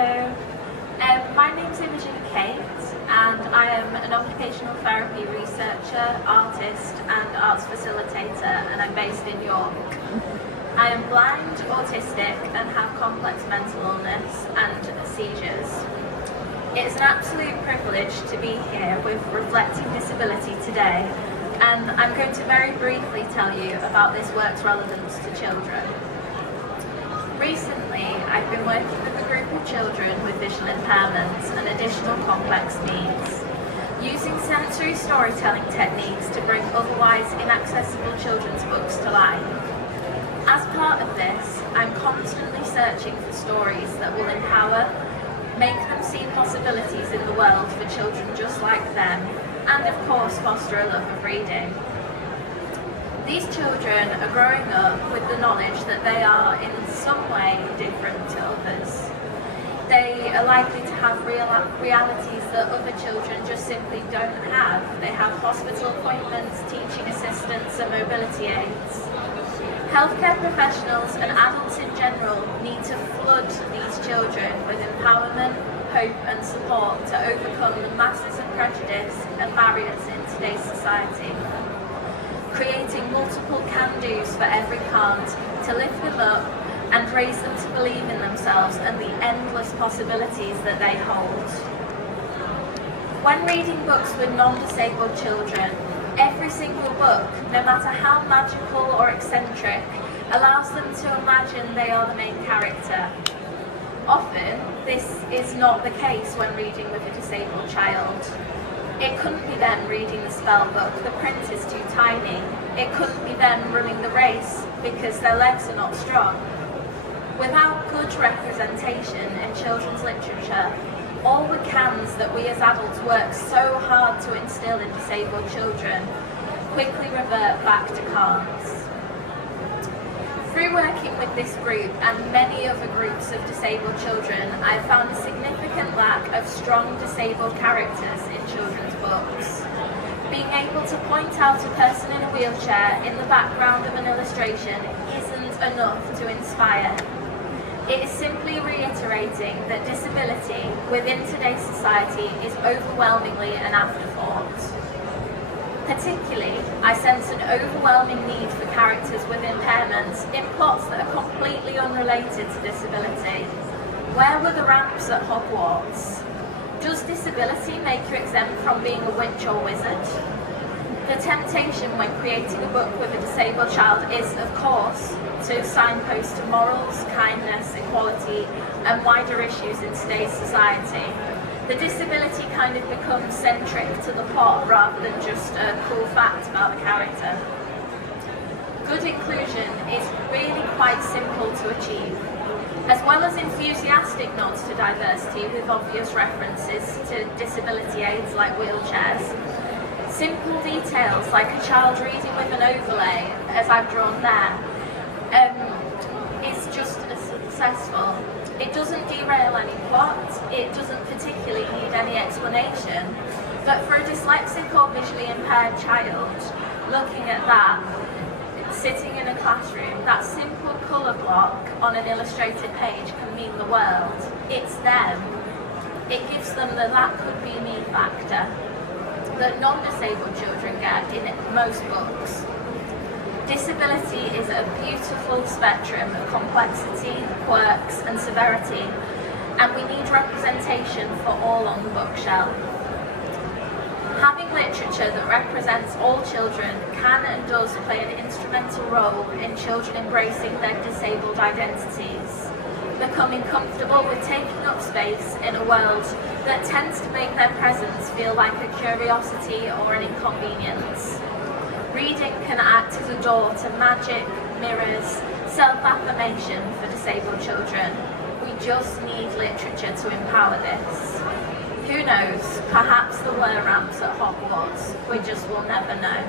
Hello, my name's Imogen and I am an occupational therapy researcher, artist and arts facilitator, and I'm based in York. I am blind, autistic and have complex mental illness and seizures. It is an absolute privilege to be here with Reflecting Disability today, and I'm going to very briefly tell you about this work's relevance to children. Recently, I've been working with a group of children with visual impairments and additional complex needs, using sensory storytelling techniques to bring otherwise inaccessible children's books to life. As part of this, I'm constantly searching for stories that will empower, make them see possibilities in the world for children just like them, and of course foster a love of reading. These children are growing up with the knowledge that they are in some way different to others. They are likely to have realities that other children just simply don't have. They have hospital appointments, teaching assistants and mobility aids. Healthcare professionals and adults in general need to flood these children with empowerment, hope and support to overcome the masses of prejudice and barriers in today's society. Creating multiple can-dos for every can't to lift them up and raise them to believe in themselves and the endless possibilities that they hold. When reading books with non-disabled children, every single book, no matter how magical or eccentric, allows them to imagine they are the main character. Often, this is not the case when reading with a disabled child. It couldn't be them reading the spell book, the print is too tiny. It couldn't be them running the race because their legs are not strong. Without good representation in children's literature, all the cans that we as adults work so hard to instill in disabled children quickly revert back to can'ts. Through working with this group and many other groups of disabled children, I have found a significant lack of strong disabled characters in children's books. Being able to point out a person in a wheelchair in the background of an illustration isn't enough to inspire. It is simply reiterating that disability within today's society is overwhelmingly an afterthought. Particularly, I sense an overwhelming need for characters with impairments in plots that are completely unrelated to disability. Where were the ramps at Hogwarts? Does disability make you exempt from being a witch or wizard? The temptation when creating a book with a disabled child is, of course, to signpost to morals, kindness, equality, and wider issues in today's society. The disability kind of becomes centric to the plot rather than just a cool fact about the character. Good inclusion is really quite simple to achieve. As well as enthusiastic nods to diversity with obvious references to disability aids like wheelchairs, simple details like a child reading with an overlay, as I've drawn there, is just as successful. It doesn't derail any plot, it doesn't particularly need any explanation, but for a dyslexic or visually impaired child, looking at that, sitting in a classroom, that simple colour block on an illustrated page can mean the world. It's them. It gives them the "that could be me" factor that non-disabled children get in most books. Disability is a beautiful spectrum of complexity, quirks and severity, and we need representation for all on the bookshelf. Having literature that represents all children can and does play an instrumental role in children embracing their disabled identities, becoming comfortable with taking up space in a world that tends to make their presence feel like a curiosity or an inconvenience. Reading can act as a door to magic, mirrors, self-affirmation for disabled children. We just need literature to empower this. Who knows, perhaps there were ramps at Hogwarts, we just will never know.